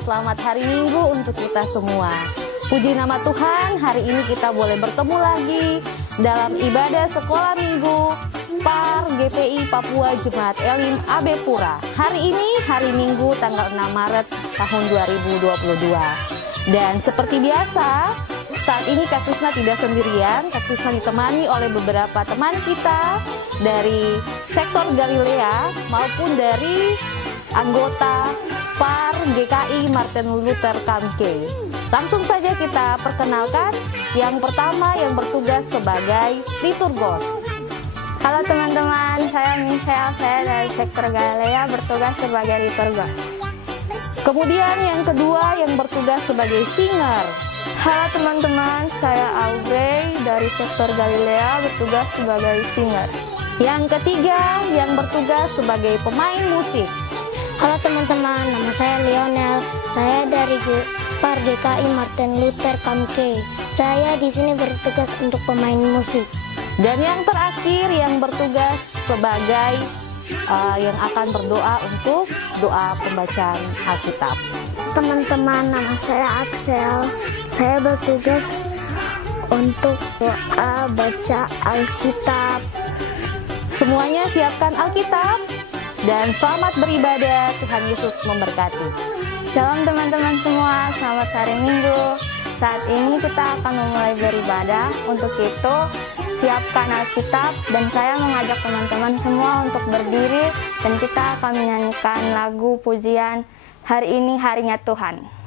selamat hari Minggu untuk kita semua. Puji nama Tuhan, hari ini kita boleh bertemu lagi dalam ibadah sekolah minggu PAR GPI Papua Jemaat Elim AB Pura. Hari ini hari Minggu tanggal 6 Maret tahun 2022. Dan seperti biasa, saat ini Kak Krisna tidak sendirian. Kak Krisna ditemani oleh beberapa teman kita dari sektor Galilea maupun dari anggota PAR GKI Martin Luther Kamke. Langsung saja kita perkenalkan yang pertama yang bertugas sebagai liturgos. Halo teman-teman, saya Michelle, saya dari sektor Galilea bertugas sebagai liturgos. Kemudian yang kedua yang bertugas sebagai singer. Halo teman-teman, saya Aubrey dari sektor Galilea bertugas sebagai singer. Yang ketiga yang bertugas sebagai pemain musik. Halo teman-teman, nama saya Lionel. Saya dari PAR GKI Martin Luther Kamke. Saya di sini bertugas untuk pemain musik. Dan yang terakhir yang bertugas sebagai yang akan berdoa untuk doa pembacaan Alkitab. Teman-teman, nama saya Axel. Saya bertugas untuk doa baca Alkitab. Semuanya siapkan Alkitab dan selamat beribadah. Tuhan Yesus memberkati. Shalom teman-teman semua, selamat hari Minggu. Saat ini kita akan memulai beribadah. Untuk itu, siapkan Alkitab dan saya mengajak teman-teman semua untuk berdiri dan kita akan menyanyikan lagu pujian Hari Ini Harinya Tuhan.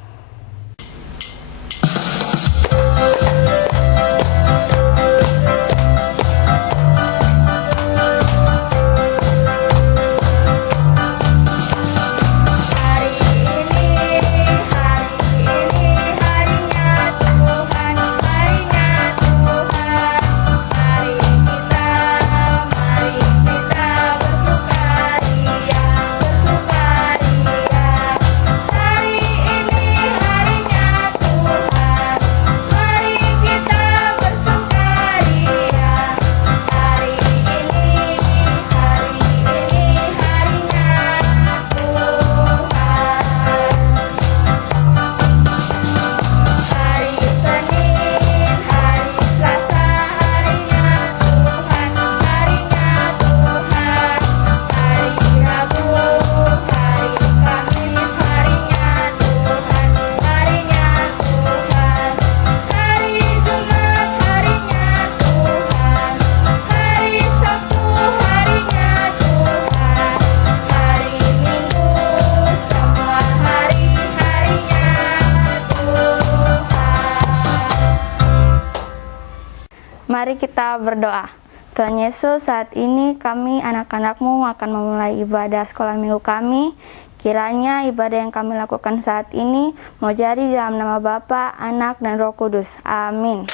Mari kita berdoa. Tuhan Yesus, saat ini kami anak-anak-Mu akan memulai ibadah sekolah minggu kami. Kiranya ibadah yang kami lakukan saat ini mau jadi dalam nama Bapa, Anak, dan Roh Kudus. Amin.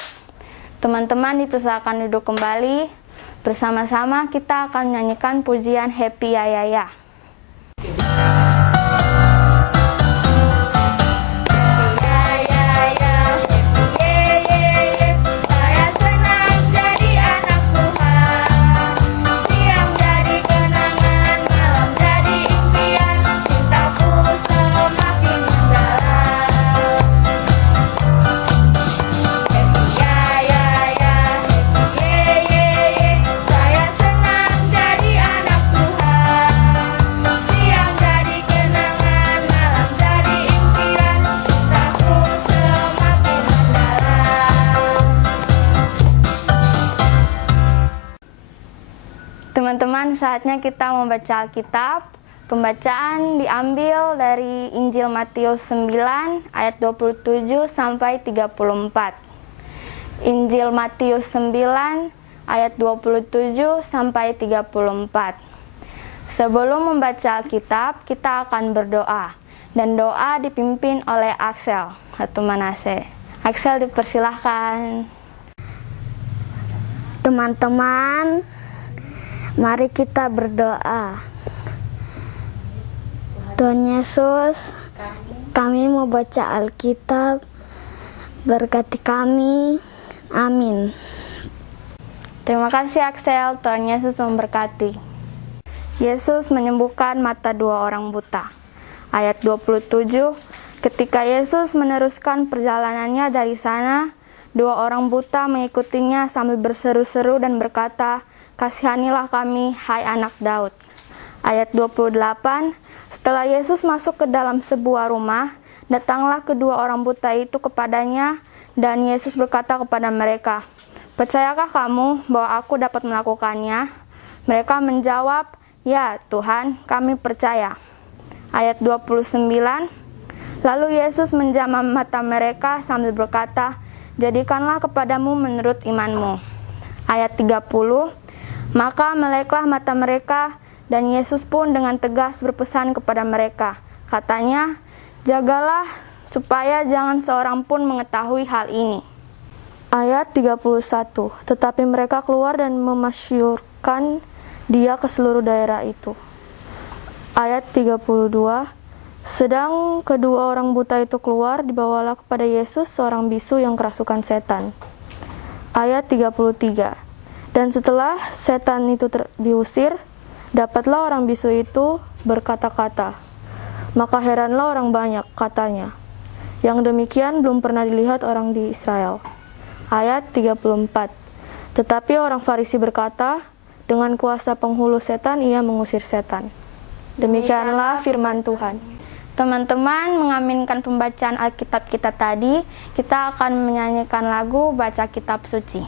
Teman-teman dipersilakan duduk kembali. Bersama-sama kita akan menyanyikan pujian Happy Ya Ya Ya. Teman-teman, saatnya kita membaca Alkitab. Pembacaan diambil dari Injil Matius 9 ayat 27 sampai 34. Injil Matius 9 ayat 27 sampai 34. Sebelum membaca Alkitab, kita akan berdoa. Dan doa dipimpin oleh Axel atau Manase. Axel, dipersilahkan. Teman-teman, mari kita berdoa. Tuhan Yesus, kami mau baca Alkitab, berkati kami. Amin. Terima kasih Axel, Tuhan Yesus memberkati. Yesus menyembuhkan mata dua orang buta. Ayat 27, Ketika Yesus meneruskan perjalanannya dari sana, 2 orang buta mengikutinya sambil berseru-seru dan berkata, "Kasihanilah kami, hai anak Daud." Ayat 28, setelah Yesus masuk ke dalam sebuah rumah, datanglah kedua orang buta itu kepadanya, dan Yesus berkata kepada mereka, "Percayakah kamu bahwa aku dapat melakukannya?" Mereka menjawab, "Ya Tuhan, kami percaya." Ayat 29, lalu Yesus menjamah mata mereka sambil berkata, "Jadikanlah kepadamu menurut imanmu." Ayat 30, maka meleklah mata mereka, dan Yesus pun dengan tegas berpesan kepada mereka. Katanya, "Jagalah supaya jangan seorang pun mengetahui hal ini." Ayat 31, tetapi mereka keluar dan memasyurkan dia ke seluruh daerah itu. Ayat 32, sedang kedua orang buta itu keluar, dibawalah kepada Yesus seorang bisu yang kerasukan setan. Ayat 33, dan setelah setan itu diusir, dapatlah orang bisu itu berkata-kata. Maka heranlah orang banyak, katanya, yang demikian belum pernah dilihat orang di Israel. Ayat 34, tetapi orang Farisi berkata, dengan kuasa penghulu setan ia mengusir setan. Demikianlah firman Tuhan. Teman-teman mengaminkan pembacaan Alkitab kita tadi, kita akan menyanyikan lagu Baca Kitab Suci.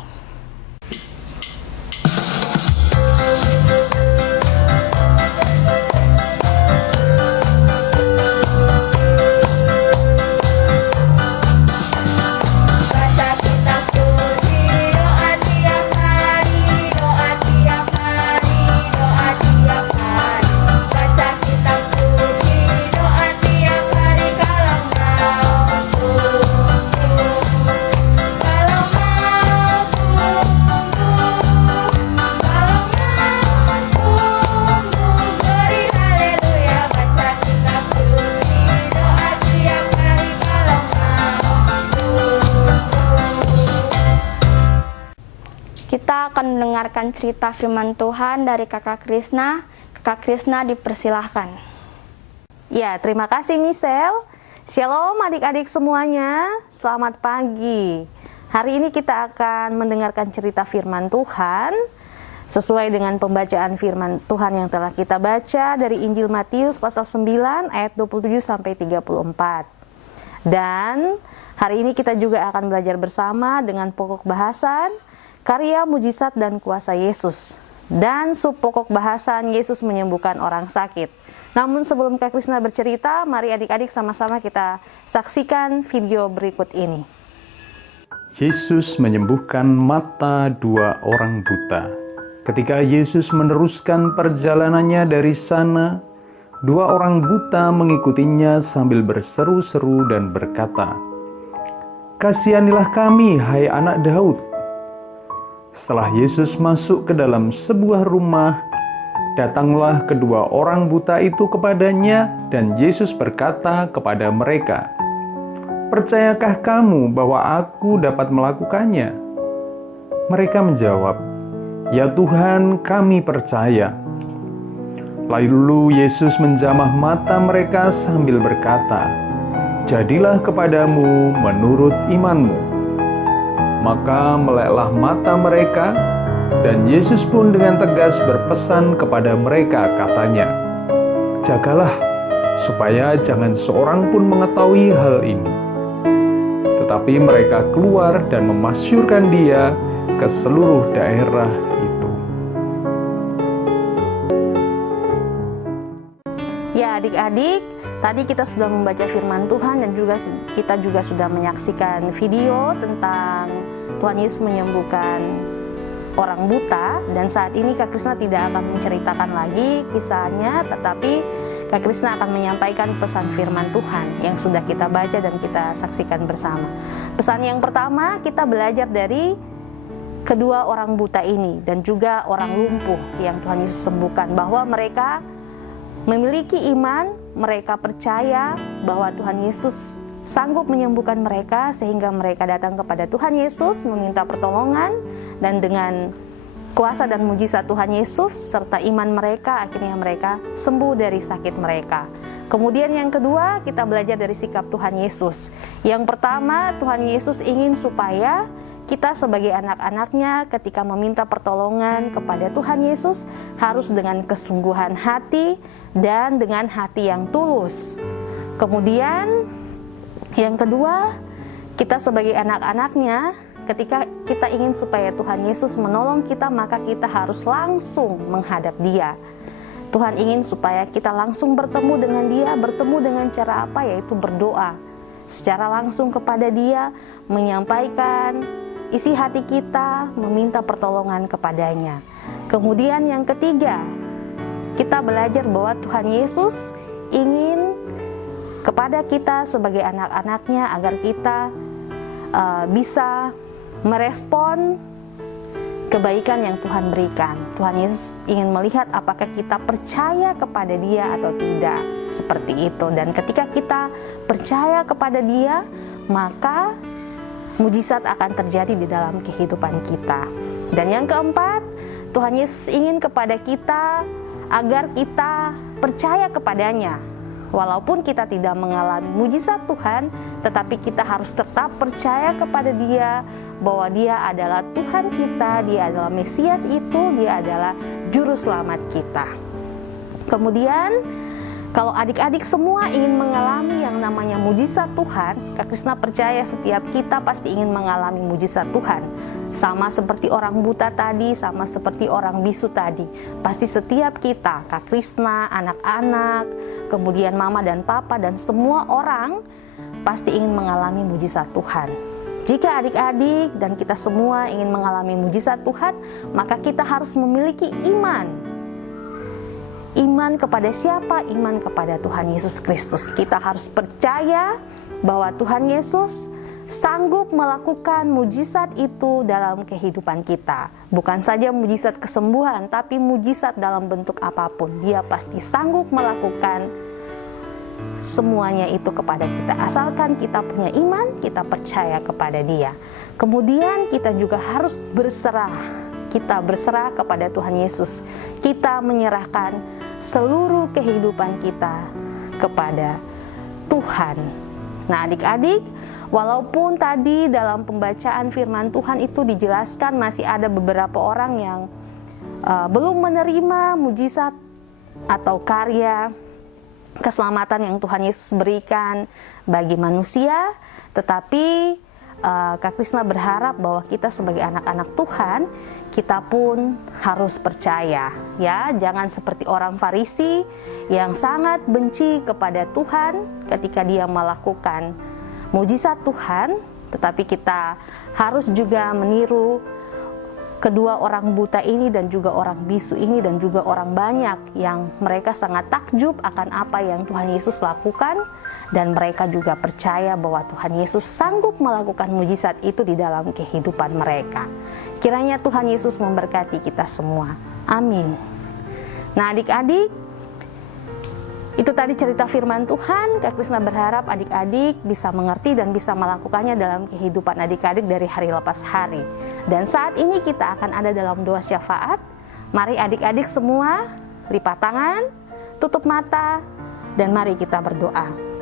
Kita akan mendengarkan cerita firman Tuhan dari Kakak Krisna. Kakak Krisna dipersilahkan. Ya, terima kasih Michelle. Shalom adik-adik semuanya, selamat pagi. Hari ini kita akan mendengarkan cerita firman Tuhan sesuai dengan pembacaan firman Tuhan yang telah kita baca dari Injil Matius pasal 9 ayat 27 sampai 34. Dan hari ini kita juga akan belajar bersama dengan pokok bahasan karya mujizat dan kuasa Yesus. Dan subpokok bahasan Yesus menyembuhkan orang sakit. Namun sebelum Kak Krisna bercerita, mari adik-adik sama-sama kita saksikan video berikut ini. Yesus menyembuhkan mata 2 orang buta. Ketika Yesus meneruskan perjalanannya dari sana, 2 orang buta mengikutinya sambil berseru-seru dan berkata, "Kasihanilah kami, hai anak Daud." Setelah Yesus masuk ke dalam sebuah rumah, datanglah kedua orang buta itu kepadanya, dan Yesus berkata kepada mereka, "Percayakah kamu bahwa aku dapat melakukannya?" Mereka menjawab, "Ya Tuhan, kami percaya." Lalu Yesus menjamah mata mereka sambil berkata, "Jadilah kepadamu menurut imanmu." Maka meleklah mata mereka, dan Yesus pun dengan tegas berpesan kepada mereka, katanya, "Jagalah, supaya jangan seorang pun mengetahui hal ini." Tetapi mereka keluar dan memasyurkan dia ke seluruh daerah itu. Ya adik-adik, tadi kita sudah membaca firman Tuhan dan kita juga sudah menyaksikan video tentang Tuhan Yesus menyembuhkan orang buta. Dan saat ini Kak Krisna tidak akan menceritakan lagi kisahnya, tetapi Kak Krisna akan menyampaikan pesan firman Tuhan yang sudah kita baca dan kita saksikan bersama. Pesan yang pertama, kita belajar dari kedua orang buta ini dan juga orang lumpuh yang Tuhan Yesus sembuhkan, bahwa mereka memiliki iman, mereka percaya bahwa Tuhan Yesus sanggup menyembuhkan mereka, sehingga mereka datang kepada Tuhan Yesus meminta pertolongan, dan dengan kuasa dan mujizat Tuhan Yesus serta iman mereka, akhirnya mereka sembuh dari sakit mereka. Kemudian yang kedua, kita belajar dari sikap Tuhan Yesus. Yang pertama, Tuhan Yesus ingin supaya kita sebagai anak-anaknya ketika meminta pertolongan kepada Tuhan Yesus harus dengan kesungguhan hati dan dengan hati yang tulus. Kemudian yang kedua, kita sebagai anak-anaknya ketika kita ingin supaya Tuhan Yesus menolong kita, maka kita harus langsung menghadap Dia. Tuhan ingin supaya kita langsung bertemu dengan Dia. Bertemu dengan cara apa? Yaitu berdoa secara langsung kepada Dia, menyampaikan isi hati kita, meminta pertolongan kepadanya. Kemudian yang ketiga, kita belajar bahwa Tuhan Yesus ingin kepada kita sebagai anak-anaknya agar kita bisa merespon kebaikan yang Tuhan berikan. Tuhan Yesus ingin melihat apakah kita percaya kepada Dia atau tidak. Seperti itu. Dan ketika kita percaya kepada Dia, maka mujizat akan terjadi di dalam kehidupan kita. Dan yang keempat, Tuhan Yesus ingin kepada kita agar kita percaya kepadanya. Walaupun kita tidak mengalami mujizat Tuhan, tetapi kita harus tetap percaya kepada Dia bahwa Dia adalah Tuhan kita, Dia adalah Mesias itu, Dia adalah Juru Selamat kita. Kemudian, kalau adik-adik semua ingin mengalami yang namanya mujizat Tuhan, Kak Krisna percaya setiap kita pasti ingin mengalami mujizat Tuhan. Sama seperti orang buta tadi, sama seperti orang bisu tadi. Pasti setiap kita, Kak Krisna, anak-anak, kemudian mama dan papa, dan semua orang pasti ingin mengalami mujizat Tuhan. Jika adik-adik dan kita semua ingin mengalami mujizat Tuhan, maka kita harus memiliki iman. Iman kepada siapa? Iman kepada Tuhan Yesus Kristus. Kita harus percaya bahwa Tuhan Yesus sanggup melakukan mujizat itu dalam kehidupan kita. Bukan saja mujizat kesembuhan, tapi mujizat dalam bentuk apapun. Dia pasti sanggup melakukan semuanya itu kepada kita. Asalkan kita punya iman, kita percaya kepada Dia. Kemudian kita juga harus berserah. Kita berserah kepada Tuhan Yesus. Kita menyerahkan seluruh kehidupan kita kepada Tuhan. Nah, adik-adik, walaupun tadi dalam pembacaan firman Tuhan itu dijelaskan masih ada beberapa orang yang belum menerima mujizat atau karya keselamatan yang Tuhan Yesus berikan bagi manusia, tetapi Kak Krisna berharap bahwa kita sebagai anak-anak Tuhan, kita pun harus percaya, ya. Jangan seperti orang Farisi yang sangat benci kepada Tuhan ketika Dia melakukan mujizat Tuhan, tetapi kita harus juga meniru kedua orang buta ini dan juga orang bisu ini dan juga orang banyak yang mereka sangat takjub akan apa yang Tuhan Yesus lakukan, dan mereka juga percaya bahwa Tuhan Yesus sanggup melakukan mujizat itu di dalam kehidupan mereka. Kiranya Tuhan Yesus memberkati kita semua. Amin. Nah, adik-adik, itu tadi cerita firman Tuhan. Kak Krisna berharap adik-adik bisa mengerti dan bisa melakukannya dalam kehidupan adik-adik dari hari lepas hari. Dan saat ini kita akan ada dalam doa syafaat. Mari adik-adik semua lipat tangan, tutup mata, dan mari kita berdoa.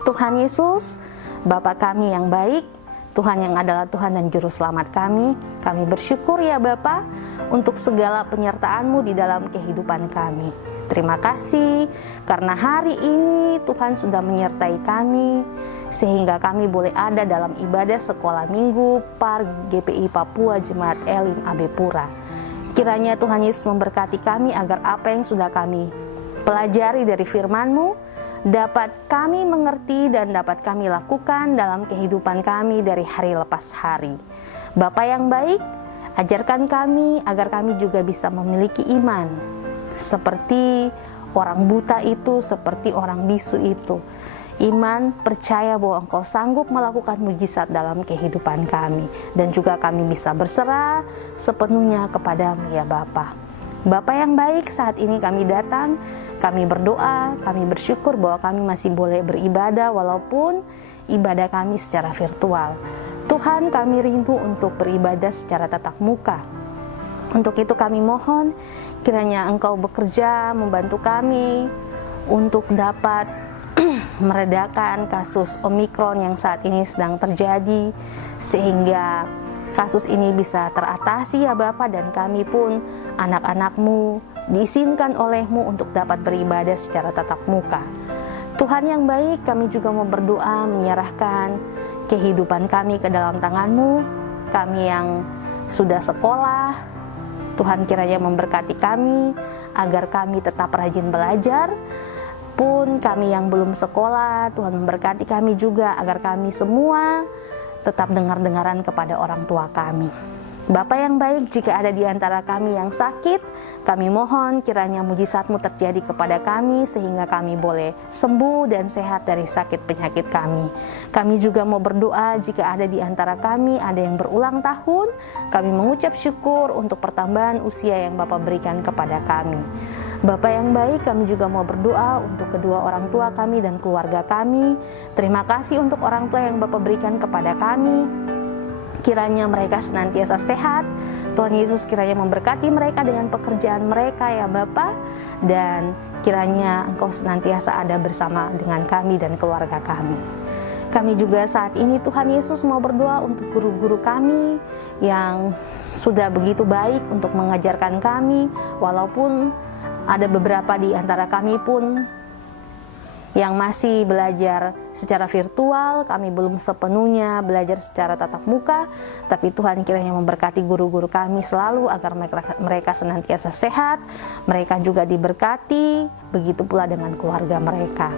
Tuhan Yesus, Bapa kami yang baik, Tuhan yang adalah Tuhan dan Juru Selamat kami bersyukur ya Bapa untuk segala penyertaan-Mu di dalam kehidupan kami. Terima kasih karena hari ini Tuhan sudah menyertai kami sehingga kami boleh ada dalam ibadah sekolah minggu PAR GPI Papua Jemaat Elim Abepura. Kiranya Tuhan Yesus memberkati kami agar apa yang sudah kami pelajari dari firman-Mu dapat kami mengerti dan dapat kami lakukan dalam kehidupan kami dari hari lepas hari. Bapa yang baik, ajarkan kami agar kami juga bisa memiliki iman seperti orang buta itu, seperti orang bisu itu. Iman percaya bahwa Engkau sanggup melakukan mujizat dalam kehidupan kami, dan juga kami bisa berserah sepenuhnya kepadamu ya Bapa. Bapa yang baik, saat ini kami datang, kami berdoa, kami bersyukur bahwa kami masih boleh beribadah walaupun ibadah kami secara virtual. Tuhan, kami rindu untuk beribadah secara tatap muka. Untuk itu kami mohon kiranya Engkau bekerja membantu kami untuk dapat meredakan kasus Omikron yang saat ini sedang terjadi, sehingga kasus ini bisa teratasi ya Bapa, dan kami pun anak-anak-Mu diizinkan oleh-Mu untuk dapat beribadah secara tatap muka. Tuhan yang baik, kami juga mau berdoa menyerahkan kehidupan kami ke dalam tangan-Mu. Kami yang sudah sekolah, Tuhan kiranya memberkati kami agar kami tetap rajin belajar. Pun kami yang belum sekolah, Tuhan memberkati kami juga agar kami semua tetap dengar-dengaran kepada orang tua kami. Bapa yang baik, jika ada di antara kami yang sakit, kami mohon kiranya mujizat-Mu terjadi kepada kami sehingga kami boleh sembuh dan sehat dari sakit penyakit kami. Kami juga mau berdoa jika ada di antara kami ada yang berulang tahun, kami mengucap syukur untuk pertambahan usia yang Bapa berikan kepada kami. Bapa yang baik, kami juga mau berdoa untuk kedua orang tua kami dan keluarga kami. Terima kasih untuk orang tua yang Bapa berikan kepada kami. Kiranya mereka senantiasa sehat. Tuhan Yesus kiranya memberkati mereka dengan pekerjaan mereka ya Bapa. Dan kiranya Engkau senantiasa ada bersama dengan kami dan keluarga kami. Kami juga saat ini Tuhan Yesus mau berdoa untuk guru-guru kami yang sudah begitu baik untuk mengajarkan kami. Walaupun ada beberapa di antara kami pun yang masih belajar secara virtual, kami belum sepenuhnya belajar secara tatap muka, tapi Tuhan kiranya memberkati guru-guru kami selalu agar mereka senantiasa sehat, mereka juga diberkati, begitu pula dengan keluarga mereka.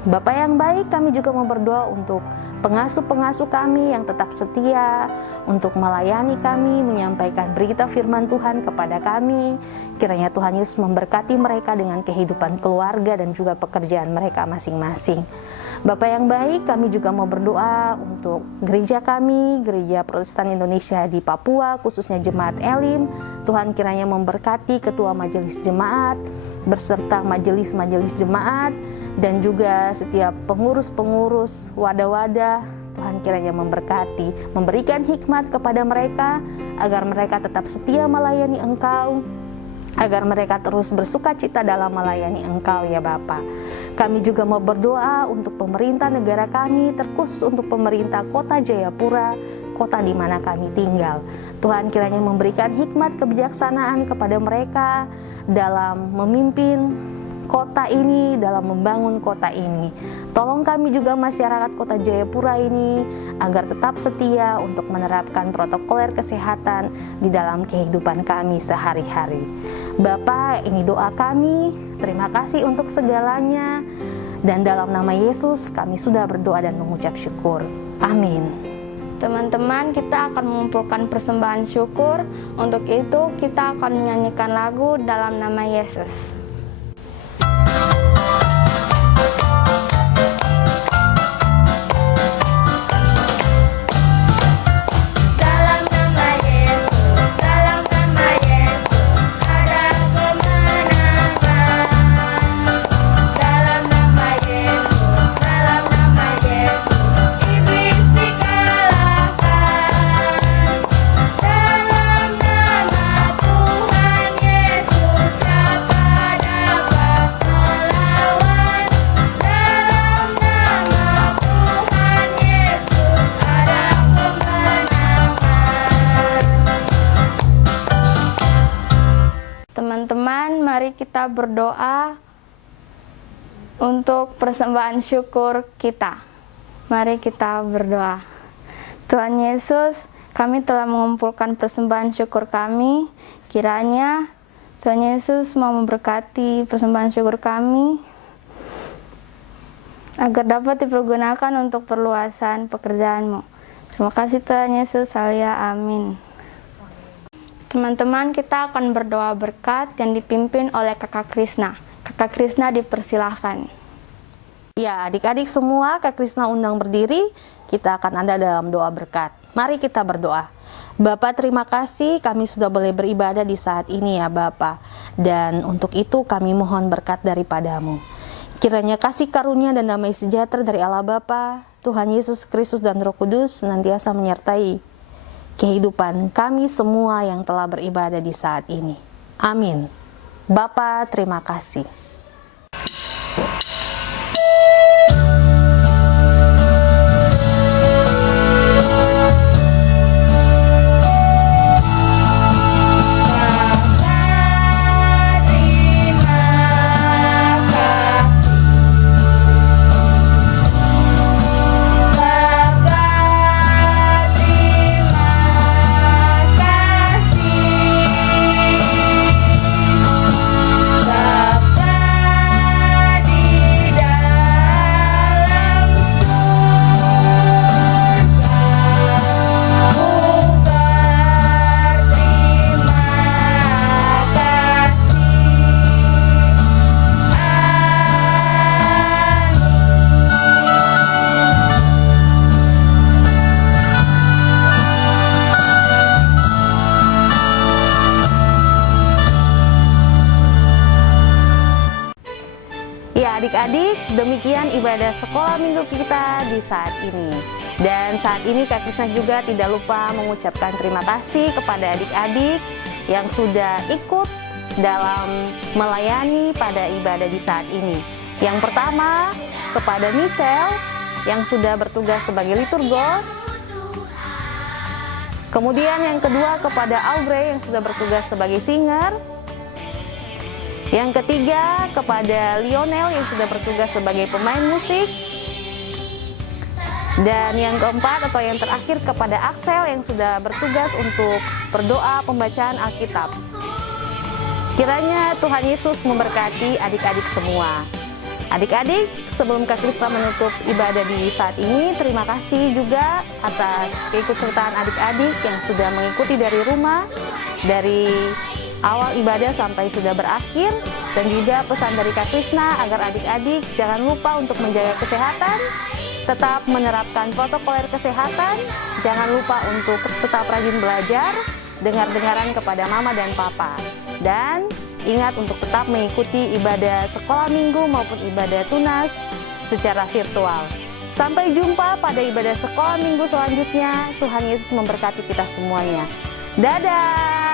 Bapa yang baik, kami juga mau berdoa untuk pengasuh-pengasuh kami yang tetap setia untuk melayani kami, menyampaikan berita firman Tuhan kepada kami. Kiranya Tuhan Yesus memberkati mereka dengan kehidupan keluarga dan juga pekerjaan mereka masing-masing. Bapa yang baik, kami juga mau berdoa untuk gereja kami, Gereja Protestan Indonesia di Papua, khususnya Jemaat Elim. Tuhan kiranya memberkati ketua majelis jemaat, beserta majelis-majelis jemaat, dan juga setiap pengurus-pengurus wadah-wadah. Tuhan kiranya memberkati, memberikan hikmat kepada mereka, agar mereka tetap setia melayani Engkau, agar mereka terus bersuka cita dalam melayani Engkau ya Bapa. Kami juga mau berdoa untuk pemerintah negara kami, terkhusus untuk pemerintah Kota Jayapura, kota di mana kami tinggal. Tuhan kiranya memberikan hikmat kebijaksanaan kepada mereka dalam memimpin kota ini, dalam membangun kota ini. Tolong kami juga masyarakat Kota Jayapura ini agar tetap setia untuk menerapkan protokoler kesehatan di dalam kehidupan kami sehari-hari. Bapa, ini doa kami. Terima kasih untuk segalanya. Dan dalam nama Yesus kami sudah berdoa dan mengucap syukur. Amin. Teman-teman, kita akan mengumpulkan persembahan syukur. Untuk itu, kita akan menyanyikan lagu dalam nama Yesus. Teman-teman, mari kita berdoa untuk persembahan syukur kita. Mari kita berdoa. Tuhan Yesus, kami telah mengumpulkan persembahan syukur kami. Kiranya Tuhan Yesus mau memberkati persembahan syukur kami agar dapat dipergunakan untuk perluasan pekerjaan-Mu. Terima kasih Tuhan Yesus, Haleluya, amin. Teman-teman, kita akan berdoa berkat yang dipimpin oleh Kakak Krisna. Kakak Krisna dipersilahkan. Ya, adik-adik semua, Kak Krisna undang berdiri. Kita akan ada dalam doa berkat. Mari kita berdoa. Bapa, terima kasih kami sudah boleh beribadah di saat ini ya Bapa. Dan untuk itu kami mohon berkat daripada-Mu. Kiranya kasih karunia dan damai sejahtera dari Allah Bapa, Tuhan Yesus Kristus dan Roh Kudus senantiasa menyertai kehidupan kami semua yang telah beribadah di saat ini. Amin. Bapa, terima kasih. Ya adik-adik, demikian ibadah sekolah minggu kita di saat ini. Dan saat ini Kak Krisna juga tidak lupa mengucapkan terima kasih kepada adik-adik yang sudah ikut dalam melayani pada ibadah di saat ini. Yang pertama, kepada Michelle yang sudah bertugas sebagai liturgos. Kemudian yang kedua kepada Aubrey yang sudah bertugas sebagai singer. Yang ketiga kepada Lionel yang sudah bertugas sebagai pemain musik. Dan yang keempat atau yang terakhir kepada Axel yang sudah bertugas untuk berdoa pembacaan Alkitab. Kiranya Tuhan Yesus memberkati adik-adik semua. Adik-adik, sebelum Kak Krisna menutup ibadah di saat ini, terima kasih juga atas keikutsertaan adik-adik yang sudah mengikuti dari rumah, dari awal ibadah sampai sudah berakhir, dan juga pesan dari Kak Krisna agar adik-adik jangan lupa untuk menjaga kesehatan, tetap menerapkan protokoler kesehatan, jangan lupa untuk tetap rajin belajar, dengar-dengaran kepada mama dan papa, dan ingat untuk tetap mengikuti ibadah sekolah minggu maupun ibadah tunas secara virtual. Sampai jumpa pada ibadah sekolah minggu selanjutnya. Tuhan Yesus memberkati kita semuanya. Dadah!